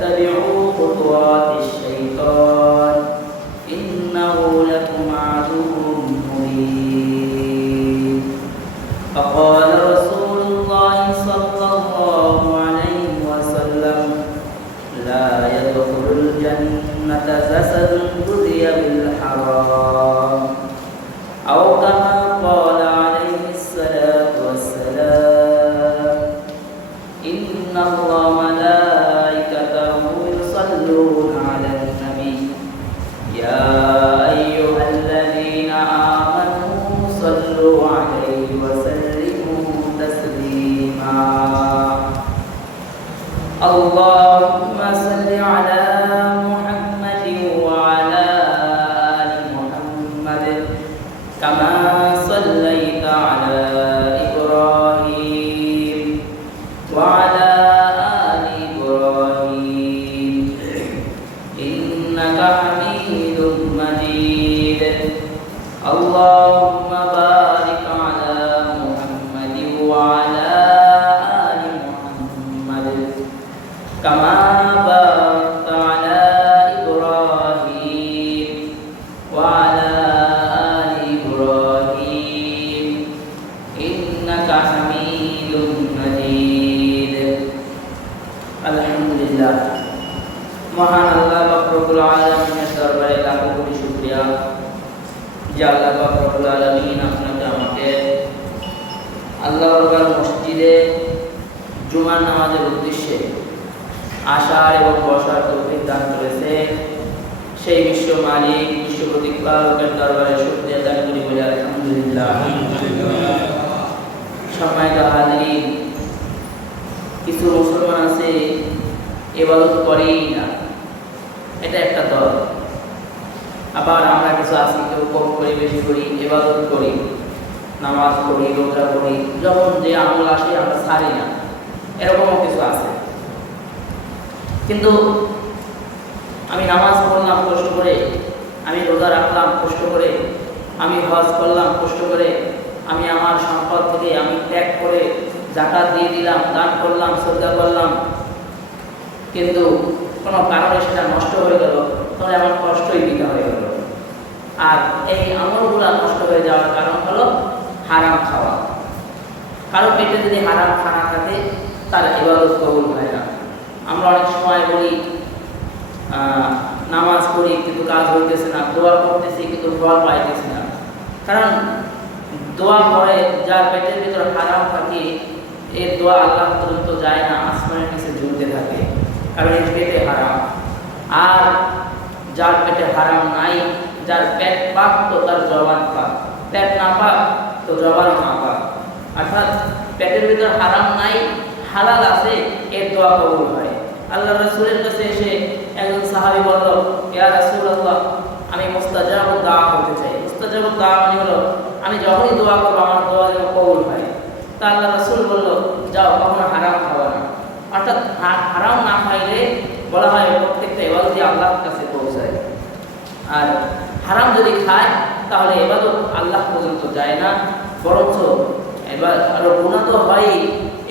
تتبعوا خطوات الشيطان إنه لكم عدو مبين. فقال رسول الله صلى الله عليه وسلم لا يدخل الجنة جسد غذي بالحرام أو كما قال عليه الصلاة والسلام إن الله ملائكته يصلون على النبي يا أيها الذين آمنوا صلوا عليه وسلموا تسليما. اللهم صل على محمد وعلى آل محمد كما صليت على إبراهيم وعلى آل إبراهيم إنك حميد مجيد. اللهم بارك على محمد وعلى آل محمد كما باركت على إبراهيم وعلى آل إبراهيم إنك حميد مجيد. الحمد لله. মহান আল্লাহ পাক রব্বুল আলামিনের দরবারে লাখো কোটি শুকরিয়া যে আল্লাহ পাক রব্বুল আলামিন আপনাকে আমাকে আল্লাহর মসজিদে জুমার নামাজের উদ্দেশ্যে আসার এবং বসার তৌফিক দান করেছে। সেই বিশ্ব মালিক বিশ্ব প্রতিপালকের দরবারে শুকরিয়া আদায় করি বলে আলহামদুলিল্লাহ। সম্মানিত হাজিরিন, কিছু মুসলমান আছে ইবাদত করেই না, এটা একটা দল। আবার আমরা কিছু আছি কেউ কম করি বেশি করি, ইবাদত করি, নামাজ পড়ি, রোজা করি, যখন যে আমল আসে আমরা ছাড়ি না, এরকমও কিছু আছে। কিন্তু আমি নামাজ পড়লাম কষ্ট করে, আমি রোজা রাখলাম কষ্ট করে, আমি হজ করলাম কষ্ট করে, আমি আমার সম্পদ থেকে আমি ত্যাগ করে যাকাত দিয়ে দিলাম, দান করলাম, শ্রদ্ধা করলাম, কিন্তু কোনো কারণে সেটা নষ্ট হয়ে গেল, তাহলে আমার কষ্টই দিতে হয়ে গেল। আর এই আমলগুলো নষ্ট হয়ে যাওয়ার কারণ হলো হারাম খাওয়া। কারো পেটে যদি হারাম খানা থাকে তার ইবাদত কবুল হয় না। আমরা অনেক সময় বলি নামাজ পড়ি কিন্তু কাজ হইতেছে না, দোয়া করতেছি কিন্তু ফল পাইতেছি না। কারণ দোয়া করে যার পেটের ভিতর হারাম থাকে এর দোয়া আল্লাহ পর্যন্ত যায় না, আসমানের নিচে ঝুলতে থাকে, কারণ এর পেটে হারাম। আর যার পেটে হারাম নাই, যার পেট পাক তো তার জবান পাক, পেট না পাক তো জবান না পাক। অর্থাৎ পেটের ভিতর হারাম নাই, হালাল আছে, এর দোয়া কবুল হয়। আল্লাহ রাসূলের কাছে এসে একজন সাহাবী বলল, ইয়া রাসূলুল্লাহ, আমি মুস্তাজাবুদ দুআ হতে চাই। মুস্তাজাবুদ দুআ মানে হলো আমি যখনই দোয়া করব আমার দোয়া যেন কবুল হয়। তা আল্লাহ রাসূল বলল, যাও কখনো হারাম খাওয়া না। অর্থাৎ হারাম না খাইলে বলা হয় প্রত্যেকটা ইবাদতই আল্লাহর কাছে পৌঁছায়। আর হারাম যদি খায় তাহলে ইবাদত আল্লাহ পর্যন্ত যায় না, বরঞ্চ এবার আরো গুনাহ তো হয়,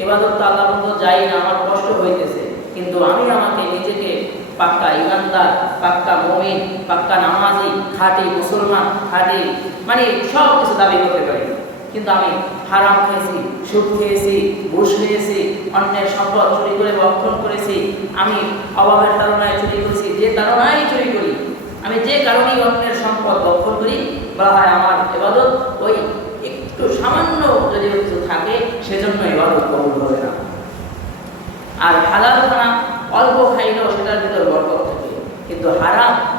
ইবাদত তো আল্লাহ পর্যন্ত যায় না, আমার কষ্ট হইতেছে, কিন্তু আমি আমাকে নিজেকে পাক্কা ইমানদার, পাক্কা মুমিন, পাক্কা নামাজি, খাঁটি মুসলমান, খাঁটি মানে সব কিছু দাবি করতে পারি, কিন্তু আমি হারাম খেয়েছি, সুদ খেয়েছি, ঘুষ খেয়েছি, অন্যের সম্পদ চুরি করে ভক্ষণ করেছি, আমি অভাবের তাড়নায় চুরি করেছি, যে তাড়নায় চুরি করি, আমি যে কারণেই অন্যের সম্পদ ভক্ষণ করি, বলা হয় আমার ইবাদত ওই একটু সামান্য যদি কিছু থাকে সেজন্য ইবাদত কবুল হবে না। আর হালাল খানা অল্প খাইলেও সেটার ভিতর বরকত থাকে, কিন্তু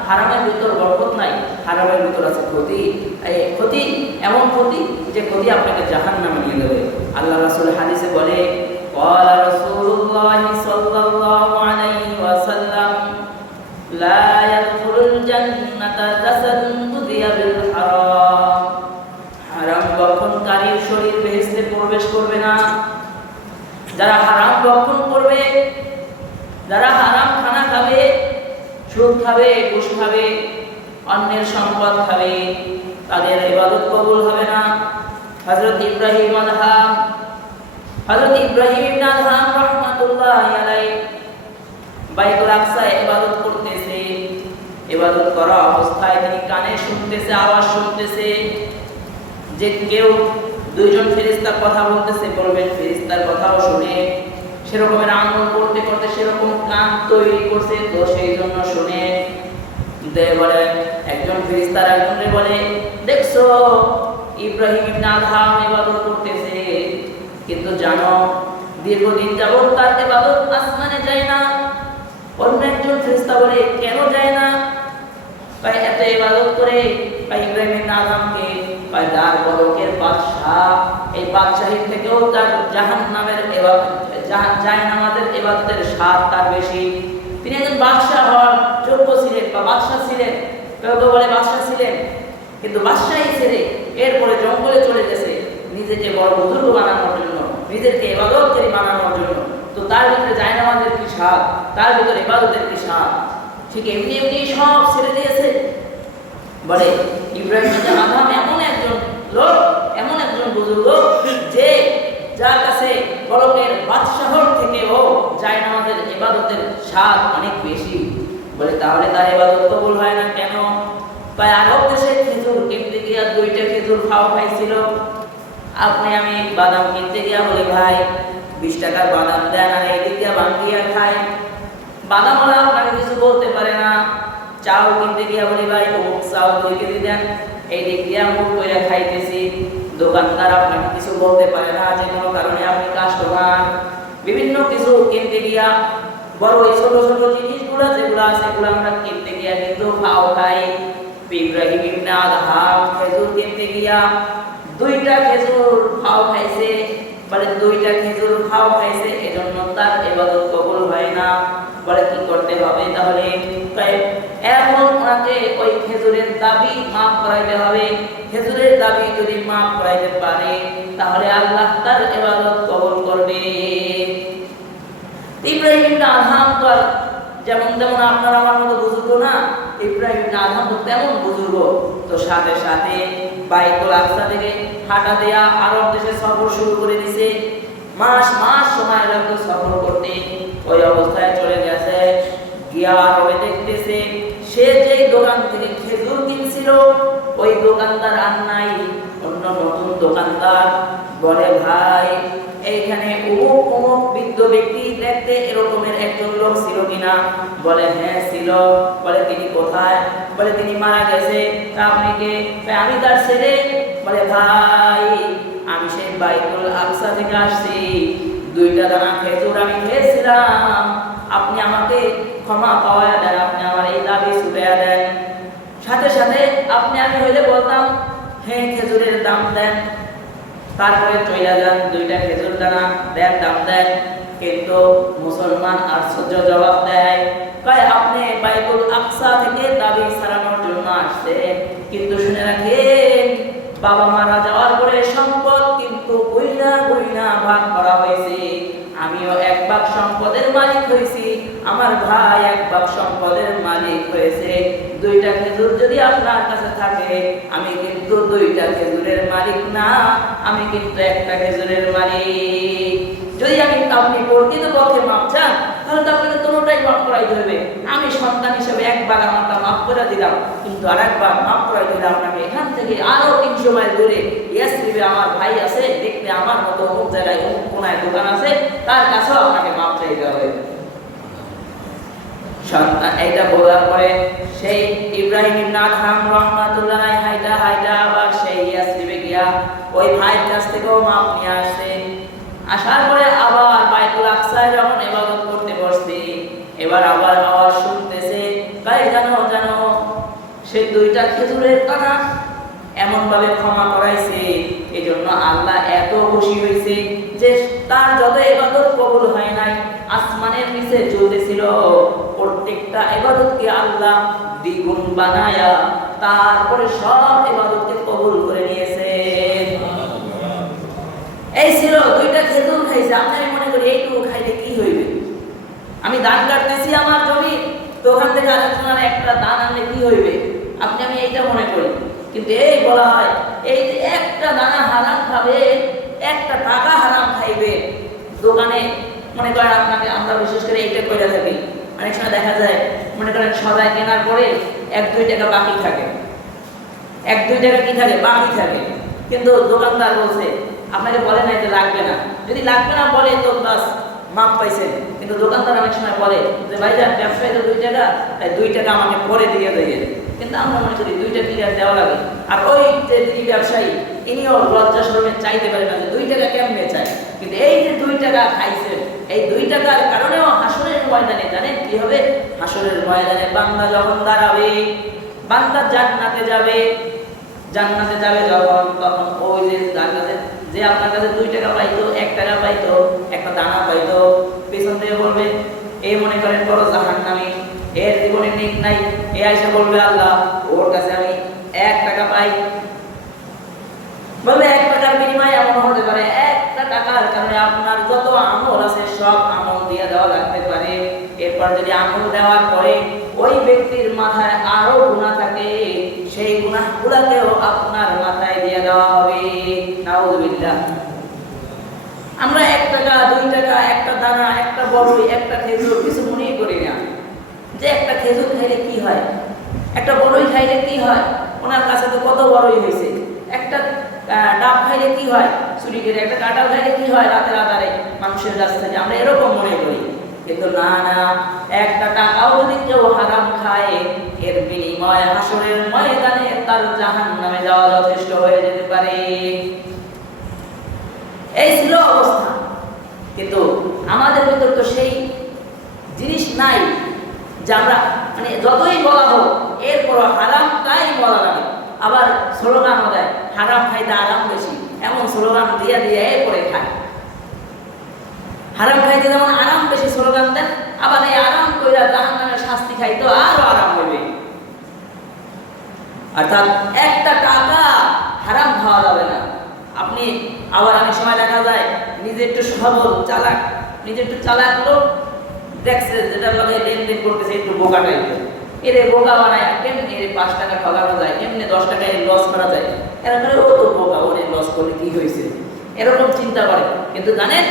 হারামের ভিতর বরকত নাই, হারামের ভিতর আছে ক্ষতি। এই ক্ষতি এমন ক্ষতি যে ক্ষতি আপনাকে জাহান্নামে নিয়ে যাবে। আল্লাহ রাসূল হাদিসে বলে, ক্বালা রাসূলুল্লাহ সাল্লাল্লাহু আলাইহি ওয়াসাল্লাম লা ইয়াদখুলুল জান্নাতা জাসাদুন গুযিয়া বিল হারাম। হারাম ভক্ষণকারীর শরীর বেহেশতে প্রবেশ করবে না। যারা হারাম ভক্ষণ করবে, যারা হারাম খানা খাবে, সুদ খাবে, ঘুষ খাবে, অন্যের সম্পদ খাবে, তাদের ইবাদত কবুল হবে না। হযরত ইব্রাহিম ইবনে আদহাম রাহমাতুল্লাহি আলাইহি বাইতুল আকসায় ইবাদত করতেছে। ইবাদত করা অবস্থায় তিনি কানে শুনতেছে, আওয়াজ শুনতেছে যে কেউ দুইজন ফেরেশতা কথা বলতেছে, বলবেন ফেরেশতার কথাও শুনে সেরকমের আমল করতে করতে সেরকম কান তৈরি করছে, তো সেই জন্য শুনে বলে একজন ফেরেশতা একজনকে বলে, দেখছো ইব্রাহিম ইবনে আদহাম ইবাদত করতেছে, কিন্তু জানো দীর্ঘদিন যাবত তার ইবাদত আসমানে যায় না। অন্য একজন ফেরেশতা বলে, কেন যায় না? ভাই এত ইবাদত করে ভাই ইব্রাহিম ইবনে আদহামকে ভাই তার বদকের বাদশাহ, এই বাদশাহীর থেকেও তার জাহান্নামের জাহান্নামের ইবাদতের স্বাদ তার বেশি। তিনি একজন বাদশাহ হওয়ার যোগ্য ছিলেন বা বাদশাহ ছিলেন, কেউ কেউ বলে বাদশাহ ছিলেন, কিন্তু বাদশাহী ছেড়ে এরপরে জঙ্গলে চলে গেছে নিজেকে বড় বুজুর্গ বানানোর জন্য, নিজেকে ইবাদতকারী বানানোর জন্য। তো তার ভিতরে জায়নামাজের কি স্বাদ, তার ভিতরে ইবাদতের কি স্বাদ, ঠিক এমনি এমনি সব ছেড়ে দিয়েছে। বলে ইব্রাহিম ইবনে আদহাম এমন একজন লোক, এমন একজন বুজুর্গ যে যার কাছে বলকের বাদশাহর থেকেও জায়নামাজের ইবাদতের স্বাদ অনেক বেশি। বলে তাহলে তার ইবাদত কবুল হয় না কেন? তাই আরব দেশে খেজুর কিনতে গিয়া 2টা খেজুর খাইছিল। আপনি আমি বাদাম কিনতে গিয়া বলি ভাই 20 টাকার বাদাম দেন, আর এইদিক দিয়া ভাঙ্গিয়া খাই। বাদামওয়ালা আপনাকে কিছু বলতে পারে না। চাল কিনতে গিয়া বলি ভাই অমুক চাল 2 কেজি দেন, এই দিক দিয়ে মুখ করে খাইতেছি। দোকানদার আপনাকে কিছু বলতে পারে না, যে কোনো কারণে আপনি কাস্টমার। বিভিন্ন কিছু কিনতে গিয়া বড় এই ছোট ছোট জিনিসগুলো যেগুলো আছে এগুলো আমরা কিনতে গিয়া কিন্তু খাও খাই। ইব্রাহিম ইবনে আদহাম খেজুর কিনতে গিয়া 2টা খেজুর খাইছে। বলে 2টা খেজুর খাইছে, এজন্য তার ইবাদত কবুল হয় না। বলে কি করতে হবে তাহলে? এখন ওনাকে ওই খেজুরের দাবি মাফ করাইতে হবে। খেজুরের দাবি যদি মাফ করাইতে পারে তাহলে আল্লাহ তার ইবাদত কবুল করবে। ইব্রাহিম ইবনে আদহাম তো যেমন তেমন আপনার আমার মতো বুজুর্গ না, ইব্রাহিম ইবনে আদহাম তো তেমন বুজুর্গ। তো সাথে সাথে বাইতুল আকসা থেকে হাঁটা দেয়া আরব দেশে সফর শুরু করে দিয়েছে। মাস মাস সময় লাগতো সফর করতে। ওই অবস্থায় চলে গেছে গিয়া আরবে দেখতেছে সে যে দোকান থেকে খেজুর কিনছিল ওই দোকানদার আর নাই, অন্য নতুন দোকানদার। বলে ভাই এইখানে অমুক অমুক বৃদ্ধ ব্যক্তি দেখতে এরকমের একজন লোক ছিল কিনা? বলে হ্যাঁ ছিল। বলে তিনি কোথায়? বলে তিনি মারা গেছে। আপনি কে? আমি তার ছেলে। বলে ভাই আমি সেই বাইতুল আকসা থেকে আসছি, 2টা দানা খেজুর আমি খেয়েছিলাম, আপনি আমাকে ক্ষমা পাওয়া দেন, আপনি আমার এই দাবি ছুটাইয়া দেন। সাথে সাথে আপনি আমি হইলে বলতাম হ্যাঁ খেজুরের দাম দেন, তারপরে চইলা যান, 2টা খেজুর দানা দেন, দাম দেন। কিন্তু মুসলমান আশ্চর্য জবাব দেয়, কয় আপনি বাইতুল আকসা থেকে দাবি ছাড়ানোর জন্য আসছেন, কিন্তু শুনে রাখেন বাবা মারা যাওয়ার পরে সম্পদ কিন্তু বইনা বইনা ভাগ করা হয়েছে। আমিও 1 ভাগ সম্পদের মালিক হয়েছি, আমার ভাই 1 ভাগ সম্পদের মালিক হয়েছে। 2টা খেজুর যদি আপনার কাছে থাকে আমি কিন্তু 2টা খেজুরের মালিক না, আমি কিন্তু 1টা খেজুরের মালিক। যদি আপনি প্রকৃতপক্ষে মাপ চান তাহলে তো আপনাকে কোনোটাই মাফ করাইতে হবে। আমি সন্তান হিসেবে 1 ভাগ আমারটা মাফ করে দিলাম, কিন্তু আরেকবার মাফ করাইতে হলে আপনাকে এখান থেকে আরো 300 মাইল দূরে ইয়াসরিবে আমার ভাই আছে, দেখতে আমার মতো অমুক জায়গায় অমুক কোনায় দোকান আছে, তার কাছেও আপনাকে মাপ চাইতে হবে। সন্তান এইটা বলার পরে সেই ইব্রাহিম ইবনে আদহাম রাহমাতুল্লাহ হাইটা হাইটা আবার সেই ইয়াসরিবে গিয়া ওই ভাইয়ের কাছ থেকেও মাপ নিয়ে আসছে। আসার পরে আবার বাইতুল আকসায় যখন ইবাদত করতে বসছে, এবার আবার আওয়াজ শুনতেছে, গায়ে জানো জানো সে 2টা খেজুরের কানা এমন ভাবে ক্ষমা করাইছে, এজন্য আল্লাহ এত খুশি হয়েছে যে তার যত ইবাদত কবুল হয় নাই আসমানের নিচে চলতেছিল প্রত্যেকটা ইবাদতকে আল্লাহ দ্বিগুণ বানায়া তারপরে সব ইবাদতকে কবুল করে নিয়েছে। এই ছিল 2টা খেজুর খাইছে। আপনি মনে করি এইটুকু খাইলে কি হইবে? আমি ধান কাটতেছি আমার জমি, তো ওখান থেকে আরেকজনের একটা দান আনলে কি হইবে? আপনি আমি এইটা মনে করি, কিন্তু এই বলা হয় এই যে একটা দানা হারাম খাবে, 1টা টাকা হারাম খাইবে। দোকানে মনে করেন আপনাকে আমরা বিশেষ করে এইটা কইরা থাকি, অনেক সময় দেখা যায় মনে করেন সদাই কেনার পরে 1-2 টাকা বাকি থাকে, 1-2 টাকা কি থাকে বাকি থাকে, কিন্তু দোকানদার বলছে আপনাকে বলে নাই যে লাগবে না, যদি লাগবে না বলে তো বাস মাপ পাইছেন। কিন্তু দোকানদার অনেক সময় বলে যে ভাইজান ব্যবসায়ী তো 2 টাকা, তাই 2 টাকা আমাকে পরে দিয়ে দেয়। কিন্তু আমরা মনে করি 2 টাকা ক্লিয়ার দেওয়া লাগে। আর ওই যে ব্যবসায়ী ইনিও লজ্জা শরমে চাইতে পারে না যে 2 টাকা কেমনে চাই, কিন্তু এই যে 2 টাকা খাইছেন, এই 2 টাকার কারণেও হাসরের ময়দানে জানেন কি হবে? হাসরের ময়দানে বান্দা যখন দাঁড়াবে, বান্দা জান্নাতে যাবে, জান্নাতে যাবে যখন, তখন ওই যে জান্নাতে যে আপনার কাছে 2 টাকা পাইতো, 1 টাকা পাইতো, একটা দানা পাইতো, পেছন থেকে বলবে এই মনে করেন বড় জাহান্নামী, এর জীবনে নেক নাই, এ আইসা বলবে আল্লাহ ওর কাছে আমি 1 টাকা পাই। বলবে 1 টাকার বিনিময়ে এমন হতে পারে 1 টাকার কারণে আপনার যত আমল আছে সব আমল দিয়ে দেওয়া লাগতে পারে। এরপর যদি আমল দেওয়ার পরে ওই ব্যক্তির মাথায় আরো গুনাহ থাকে, সেই গুনাহগুলোকেও আপনার মাথায় দিয়ে দেওয়া হবে। নাউযুবিল্লাহ। আমরা 1 টাকা 2 টাকা, একটা দানা, একটা বড়ই, একটা খেজুর কিছু মনেই করি না যে একটা খেজুর খাইলে কি হয়, একটা বড়ই খাইলে কি হয়, ওনার কাছে তো কত বড়ই হয়েছে, একটা ডাব খাইলে কি হয়, চুরি করে একটা কাঁঠাল খাইলে কি হয় রাতের আধারে মানুষের কাছ থেকে, আমরা এরকম মনে করি। কিন্তু না না, 1 টাকাও যদি কেউ হারাম খায়, এর বিনিময়ে হাসরের ময়দানে তার জাহান্নামে যাওয়া যথেষ্ট হয়ে যেতে পারে। এই ছিল অবস্থা। কিন্তু আমাদের ভিতর তো সেই জিনিস নাই যে আমরা মানে যতই বলা হোক এরপর হারামটাই বলা লাগে। আবার স্লোগানও দেয় হারাম খাইতে আরাম বেশি, এমন স্লোগান দিয়ে দিয়ে এরপরে খায়। হারাম খাইতে যেমন আরাম বেশি স্লোগান দেন, আবার এই আরাম কইরা জাহান্নামের শাস্তি খাইতে আরো আরাম হইবে। অর্থাৎ 1 টাকা হারাম খাওয়া যাবে না। আপনি আবার অনেক সময় দেখা যায় নিজে একটু সবল চালাক, নিজে একটু চালাক লোক দেখছে যেটা লাগে লেনদেন করতেছে একটু বোকা টাইপের, এর বোকা বানায় কেমনি 5 টাকা ঠকানো যায়, কেমনি 10 টাকায় লস করা যায়, এরকম ও তো বোকা, ওরে লস করলে কি হয়েছে, এরকম চিন্তা করে। কিন্তু জানেন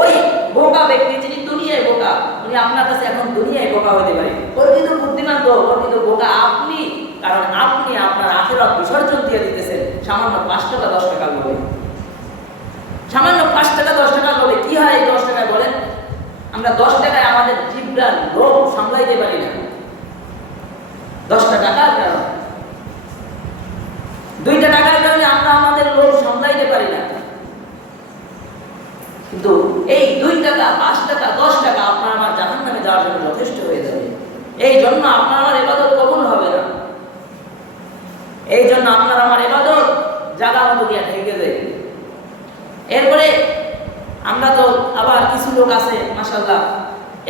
ওই বোকা ব্যক্তি যিনি দুনিয়ায় বোকা, উনি আপনার কাছে এখন দুনিয়ায় বোকা হতে পারে, ওর কিন্তু বুদ্ধিমান তো, ওর কিন্তু বোকা আপনি। কারণ আপনি আপনার আখিরাত বিসর্জন দিয়ে দিতেছেন সামান্য 5 টাকা 10 টাকা বলে। সামান্য 5 টাকা 10 টাকা বলে কি হয়? এই 10 টাকা বলেন, আমরা 10 টাকায় আমাদের জিব্রার লোভ সামলাইতে পারি না। 10 টাকার কারণে, 2 টাকার কারণে আমরা আমাদের লোভ সামলাইতে পারি না। কিন্তু এই 2 টাকা 5 টাকা 10 টাকা আপনার আমার জাহান্নামে যাওয়ার জন্য যথেষ্ট হয়ে যাবে। এই জন্য আপনার আমার ইবাদত কবুল হবে না। এই জন্য আপনার আমার ইবাদত জায়গা মতো গিয়ে ঠেকে যায়। এরপরে আমরা তো আবার কিছু লোক আছে মাশাআল্লাহ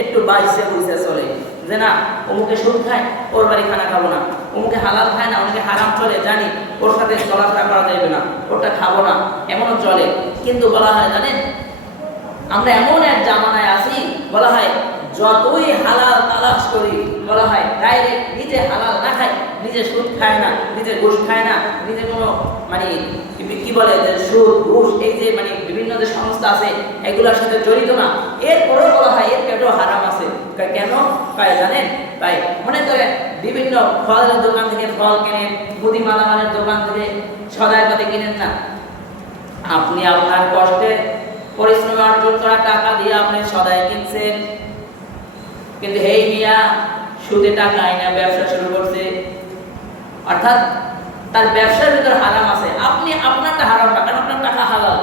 একটু বাইসে বুঝে চলে যে না অমুকে সুদ খায়, ওর বাড়ি খানা খাবো না, অমুকে হালাল খায় না, অমুকে হারাম চলে, জানি ওর সাথে চলাফেরা করা যাবে না, ওটা খাবো না, এমনও চলে। কিন্তু বলা হয় জানেন আমরা এমন এক জামানায় আছি, বলা হয় যতই হালাল তালাশ করি, বলা হয় ডাইরেক্ট নিজে হালাল না খায়, নিজে সুদ খায় না, নিজে ঘুষ খায় না, নিজে কোনো মানে কি বলে যে সুদ ঘুষ এই যে মানে বিভিন্ন যে সংস্থা আছে এগুলোর সাথে জড়িত না, এরপরেও বলা হয় এর পেটও হারাম আছে। কেন পায় জানেন? তাই মনে করেন বিভিন্ন ফলের দোকান থেকে ফল কেনেন, মুদি মালামালের দোকান থেকে সদাই পাতে কিনেন না, আপনি আপনার কষ্টে পরিশ্রমে অর্জন করা টাকা দিয়ে আপনি সদাই কিনছেন, কিন্তু হেই মিয়া সুদে টাকা আইনা ব্যবসা শুরু করছে, অর্থাৎ তার ব্যবসার ভিতর হারাম আছে। আপনি আপনারটা হারাম না, কারণ আপনার টাকা হালাল,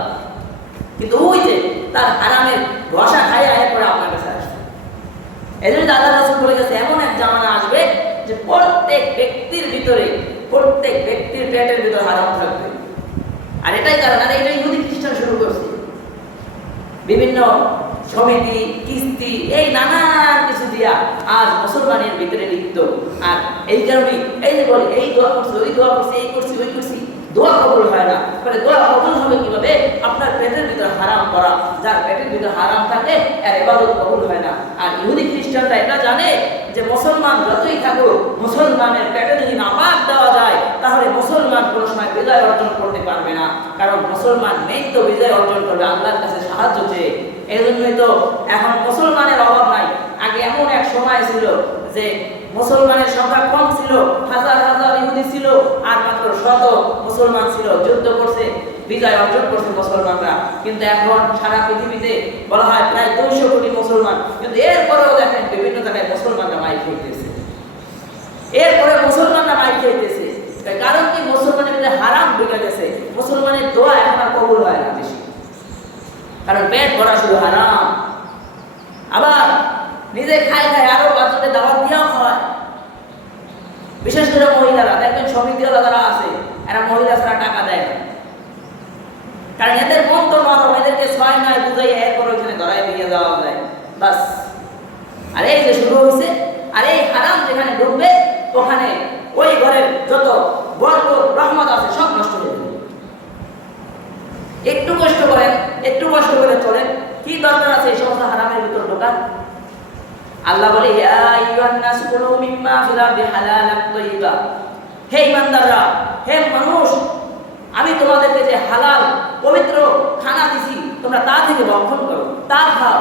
কিন্তু ওই যে তার হারামের রসা খাই আয় করে আপনার কাছে আসছে। এই জন্য আল্লাহ রাসূল বলে গেছে এমন এক জামানা আসবে যে প্রত্যেক ব্যক্তির ভিতরে, প্রত্যেক ব্যক্তির পেটের ভিতর হারাম থাকবে। আর এটাই কারণ, আর এটাই ইহুদি খ্রিস্টান শুরু করছে, বিভিন্ন সমিতি কিস্তি এই নানান কিছু দিয়া আজ মুসলমানের ভিতরে লিপ্ত। আর এই কারণে এই যে বলে এই দোয়া করছি, ওই দোয়া করছি, এই করছি, ওই করছি, দোয়া কবুল হয় না। মানে দোয়া কবুল হবে কিভাবে? আপনার পেটের ভিতরে হারাম করা, যার পেটের ভিতরে হারাম থাকে এর ইবাদত কবুল হয় না। আর ইহুদি খ্রিস্টানরা এটা জানে যে মুসলমান যতই থাকুক, মুসলমানের পেটে যদি নাপাক দেওয়া যায় তাহলে মুসলমান কোনো সময় বিজয় অর্জন করতে পারবে না। কারণ মুসলমান মেইন তো বিজয় অর্জন করবে আল্লাহর কাছে সাহায্য চেয়ে। এই জন্যই তো এখন মুসলমানের অভাব নাই। আগে আগে এমন এক সময় ছিল যে মুসলমানের সংখ্যা কম ছিল, হাজার হাজার ইহুদি ছিল আর মাত্র 100 মুসলমান ছিল। যুদ্ধ করছে, বিজয় অর্জন করছে মুসলমানরা। কিন্তু এখন সারা পৃথিবীতে বলা হয় প্রায় 200 কোটি মুসলমান, কিন্তু এরপরেও দেখেন বিভিন্ন জায়গায় মুসলমানরা মাইর খেতেছে। এরপরে মুসলমানরা মাইর খেতেছে, কারণ কি? মুসলমানের মধ্যে হারাম ঢুকে গেছে। মুসলমানের দোয়া এখন আর কবুল হয় না বেশি, কারণ পেট ভরা শুধু হারাম। আবার নিজে খায় খায় আরো বাচ্চাদের দাওয়াত দেওয়া হয়। বিশেষ করে মহিলারা দেখবেন, সমিতিওয়ালা যারা আছে এরা মহিলা ছাড়া টাকা দেয় না, কারণ এদের মন তো নরম, এদেরকে 6-9 বুঝাই এরপর ওইখানে ধরাই দিয়ে দেওয়া যায় বাস। আর এই যে শুরু হয়েছে, আর এই হারাম যেখানে ঢুকবে ওখানে ওই ঘরের যত বরকত রহমত আছে সব নষ্ট হয়ে যাবে। একটু কষ্ট করেন, একটু কষ্ট করে চলেন, কি দরকার আছে এই সমস্ত হারামের ভিতর ঢোকার? আল্লাহ বলে ইয়া আইয়ুহান নাস কুলু মিম্মা ফিল আরদি হালালান তাইয়্যিবা, হে ইমানদাররা, হে মানুষ, আমি তোমাদেরকে যে হালাল পবিত্র খানা দিছি তোমরা তা থেকে ভক্ষণ করো, তা খাও।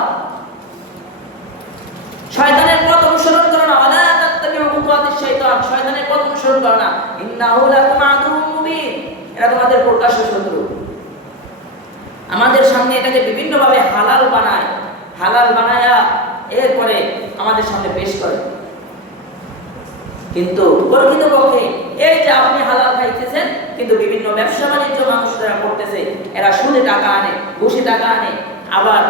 শয়তানের পথ অনুসরণ করো না, ওয়ালা তাত্তাবিউ খুতুওয়াতিশ শাইতান, শয়তানের পথ অনুসরণ করো না। ইন্নাহু লাকুম আদুউম মুবিন, এরা তোমাদের প্রকাশ্য শত্রু। আমাদের সামনে এটাকে বিভিন্নভাবে হালাল বানায়, হালাল বানায়া এরপরে আমাদের সামনে পেশ করে। কিন্তু প্রকৃতপক্ষে এই যে আপনি হালাল খাইতেছেন, কিন্তু বিভিন্ন ব্যবসা বাণিজ্য মানুষ যারা করতেছে এরা সুদে টাকা আনে, ঘুষে টাকা আনে। আবার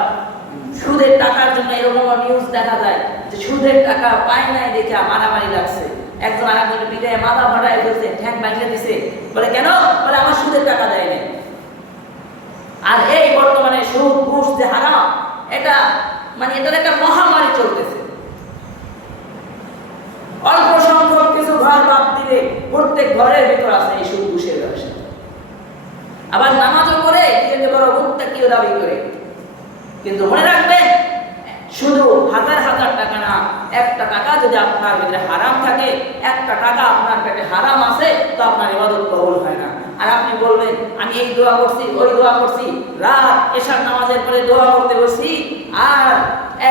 সুদের টাকার জন্য এরকম নিউজ দেখা যায় যে সুদের টাকা পায় নাই দেখে মারামারি লাগছে, একজন আরেকজনের পিঠে মাথা ফাটায় ফেলছে, ঠ্যাং ভাঙিয়ে দিছে। বলে কেন? বলে আমার সুদের টাকা দেয় নাই। আর এই বর্তমানে সুদ ঘুষ যে হারাম, এটা মানে এটার একটা মহামারী চলতেছে। অল্প সংখ্যক কিছু ঘর বাদ দিলে প্রত্যেক ঘরের ভিতর আছে এই সুদ ঘুষের ব্যবসা। আবার নামাজও করে নিজেকে বড় মুত্তাকিও দাবি করে। কিন্তু মনে রাখবেন, শুধু হাজার হাজার টাকা না, একটা টাকা যদি আপনার ভিতরে হারাম থাকে, একটা টাকা আপনার পেটে হারাম আছে, তো আপনার ইবাদত কবুল হয় না। আর আপনি বলবেন আমি এই দোয়া করছি, ওই দোয়া করছি, রাত এশার নামাজের পরে দোয়া করতে বসছি, আর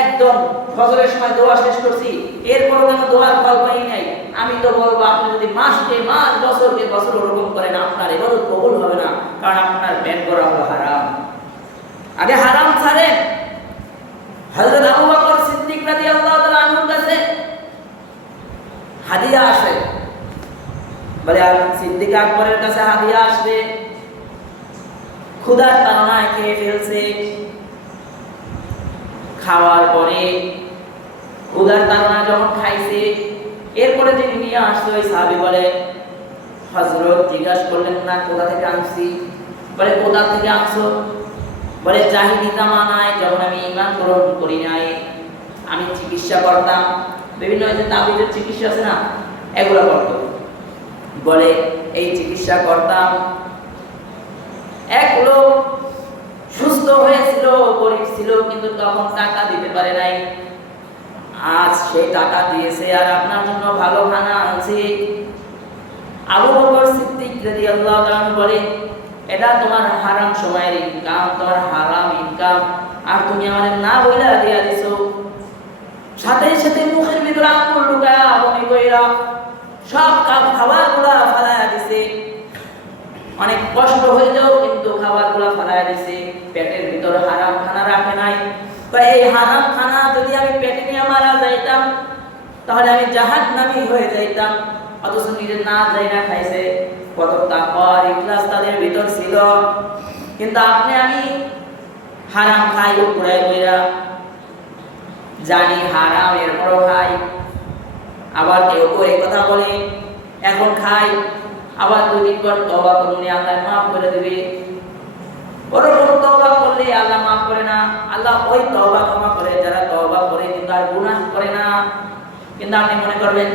একদম ফজরের সময় দোয়া শেষ করছি, এরপরও যেন দোয়ার ফল পাই নাই। আমি তো বলবো আপনি যদি মাসকে মাস, বছরকে বছর ওরকম করেন, আপনার ইবাদত কবুল হবে না, কারণ আপনার পেট ভরা হলো হারাম। আগে হারাম ছাড়েন। হযরত আবু বকর সিদ্দিক রাদিয়াল্লাহু তাআলা আনহুর কাছে হাদিয়া আসে, বলে আর সিদ্দিক আকবরের কাছে হাদিয়া আসবে, ক্ষুধার তাড়নায় খেয়ে ফেলছে। খাওয়ার পরে ক্ষুধার তাড়নায় যখন খাইছে, এরপরে যিনি নিয়ে আসছে ওই সাহাবী বলে, হযরত জিজ্ঞাসা করলেন না কোথা থেকে আনছি? বলে কোথা থেকে আনছো? বলে জাহিলি জামানায় যখন আমি ঈমান গ্রহণ করি নাই, আমি চিকিৎসা করতাম, বিভিন্ন যে তাবিজের চিকিৎসা আছে না, এগুলো করতাম। বলে এই চিকিৎসা করতাম, এক লোক সুস্থ হয়েছিল, গরিব ছিল, কিন্তু তখন টাকা দিতে পারে নাই। আজ সে টাকা দিয়েছে আর আপনার জন্য ভালো খানা আনছে। আবু বকর সিদ্দিক রাদিয়াল্লাহু তাআলা বলে, এটা তোমার হারাম সময়ের ইনকাম, তোমার হারাম ইনকাম, আর তুমি আমাদের না বইলা দিয়া দিছো। সাথে সাথে মুখের ভিতরে আঙুল ঢুকায়া বমি কইরা সব খাবারগুলা ফালায়া দিছে। অনেক কষ্ট হইলেও কিন্তু খাবারগুলা ফালায়া দিছে, পেটের ভিতর হারাম খানা রাখে নাই। তো এই হারাম খানা যদি আমি পেটে নিয়ে মারা যাইতাম, তাহলে আমি জাহান্নামী হয়ে যাইতাম। অথচ নিজে না যাই না খাইছে, কত তাকওয়া আর ইখলাস তাদের ভিতর ছিল। কিন্তু আপনি আমি হারাম খাই উপরে কইরা, জানি হারাম এরপরও খাই। আবার কেউ এই কথা বলে এখন খাই, আবার 2 দিন পর তওবা করলে আল্লাহ মাফ করে দেবে। ওরকম তওবা করলে আল্লাহ মাফ করে না। আল্লাহ ওই তওবা ক্ষমা করে যারা তওবা করে কিন্তু আর গুনাহ করে না। কিন্তু আপনি মনে করবেন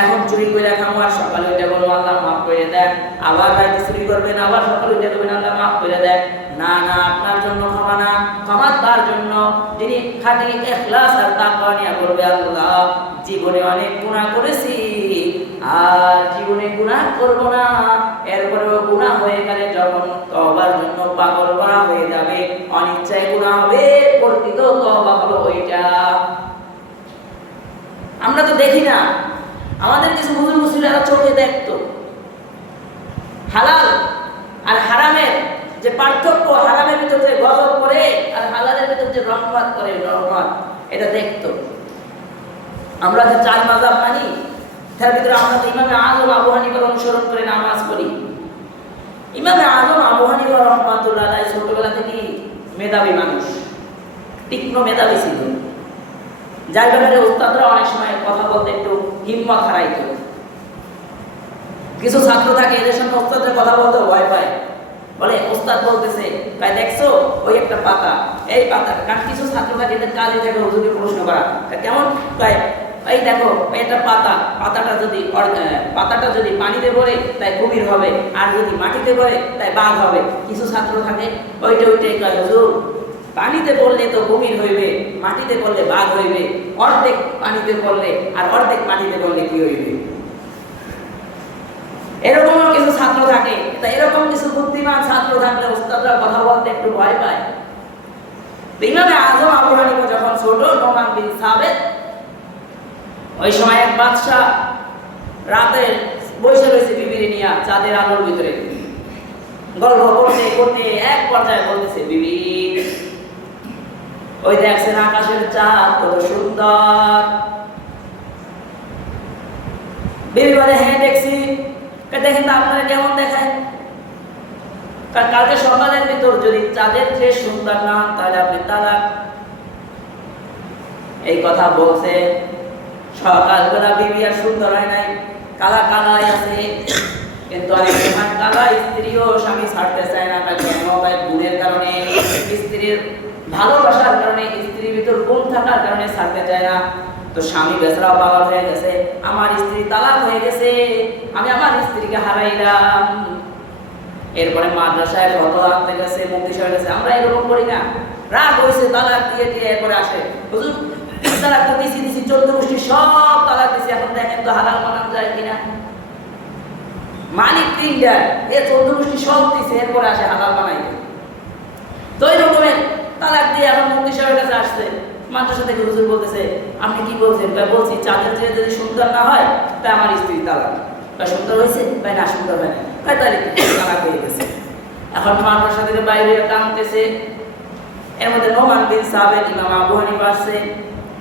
এখন চুরি করে খামো আর সকালে উঠে বলবো আল্লাহ মাফ করে দেন, আবার রাতে চুরি করবেন, আবার সকালে উঠে বলবেন আল্লাহ মাফ করে দেন। না না, আপনার জন্য ক্ষমা না, ক্ষমা তার জন্য যিনি খাঁটি ইখলাস আর তাকওয়া নিয়ে বলবে আল্লাহ জীবনে অনেক গুনাহ করেছি আর জীবনে গুনাহ করব না। এরপরেও গুনাহ হয়ে গেলে যখন তওবার জন্য পাগল করা হয়ে যাবে, অনিচ্ছায় গুনাহ হবে, প্রকৃত তওবা হলো ওইটা। দেখি না, আমাদের কিছু হুজুর মুসলিমরা চোখে দেখতো। হালাল আর হারামের যে পার্থক্য, হারামের ভিতর যে গজব করে আর হালালের ভিতর যে রহমত করে, রহমত, এটা দেখতো। আমরা যে চার মাযহাব মানি, তার ভিতরে আমরা ইমামে আযম আবু হানিফার অনুসরণ করে নামাজ পড়ি। ইমামে আযম আবু হানিফা রাহমাতুল্লাহ আলাইহি ছোটবেলা থেকেই মেধাবী মানুষ, তীক্ষ্ণ মেধাবী ছিল, যার ব্যাপারে উস্তাদরা অনেক সময় কথা বলতে একটু হিম্মত হারাইতো। কিছু ছাত্র থাকে এদের সামনে উস্তাদের কথা বলতে ভয় পায়, বলে উস্তাদ বলতেছে, তাই দেখছো ওই একটা পাতা, এই পাতা। কারণ কিছু ছাত্র থাকে এদের কাজে থাকে হুজুরকে প্রশ্ন করা, কেমন কয়, এই দেখো একটা পাতা, পাতাটা যদি পানিতে পড়ে তাই কুমির হবে, আর যদি মাটিতে পড়ে তাই বাঘ হবে। কিছু ছাত্র থাকে ওইটাই কয়, হুজুর পানিতে পড়লে তো কুমির হইবে, মাটিতে পড়লে বাঘ হইবে, অর্ধেক পানিতে পড়লে আর অর্ধেক মাটিতে পড়লে কি হইবে? এরকমও কিছু ছাত্র থাকে। তাই এরকম কিছু বুদ্ধিমান ছাত্র থাকলে উস্তাদরা কথা বলতে একটু ভয় পায়। ইমামে আযম আবু হানিফা যখন ছোট, নোমান বিন সাবেত, ওই সময় এক বাদশা রাতে বসে রয়েছে বিবিরে নিয়ে চাঁদের আলোর ভিতরে, গল্প করতে করতে এক পর্যায়ে বলতেছে, বিবি ওই দেখছেন আকাশের চাঁদ কত সুন্দর? বিবি বলে, হ্যাঁ দেখছি। দেখেন তো আপনারা কেমন দেখায়? কালকে সকালের ভিতর যদি চাঁদের চেয়ে সুন্দর না হন তাহলে আপনি তালাক। এই কথা বলছে। সকালবেলা বিবি আর সুন্দর হয় নাই, কালা কালাই আছে। কিন্তু অনেক সময় কালা স্ত্রীও স্বামী ছাড়তে চায় না। তাই গুণের কারণে, স্ত্রীর ভালোবাসার কারণে, স্ত্রীর ভিতর গুণ থাকার কারণে ছাড়তে চায় না। তো স্বামী বেচারা পাগল হয়ে গেছে, আমার স্ত্রী তালাক হয়ে গেছে, আমি আমার স্ত্রীকে হারাইলাম। এরপরে মাদ্রাসায় ফতোয়া আনতে গেছে, মুফতি সাহেব গেছে, আমরা এরকম করি না। রাগ হয়েছে, তালাক দিয়ে এরপরে আসে, হুজুর তালাক তো দিছি 14 গোষ্ঠী সব তালাক দিছি, এখন দেখেন তো হালাল বানানো যায় কিনা। মালিক 3টা, 14 গোষ্ঠী সব দিছে, এরপরে আসে হালাল বানাইতে। তো এই রকমের তালাক দিয়ে এখন মুফতি সাহেবের কাছে আসছে। মাদ্রাসা থেকে হুজুর বলতেছে, আপনি কি বলছেন? বলছি চাঁদের চেয়ে যদি সুন্দর না হয় তাই আমার স্ত্রী তালাক। সুন্দর হয়েছে? না সুন্দর হয় না। তাহলে তালাক হয়ে গেছে। এখন মাদ্রাসা থেকে বাইরে টানতেছে। এর মধ্যে নোমান বিন সাবেত, ইমাম আবু হানিফা আসছে।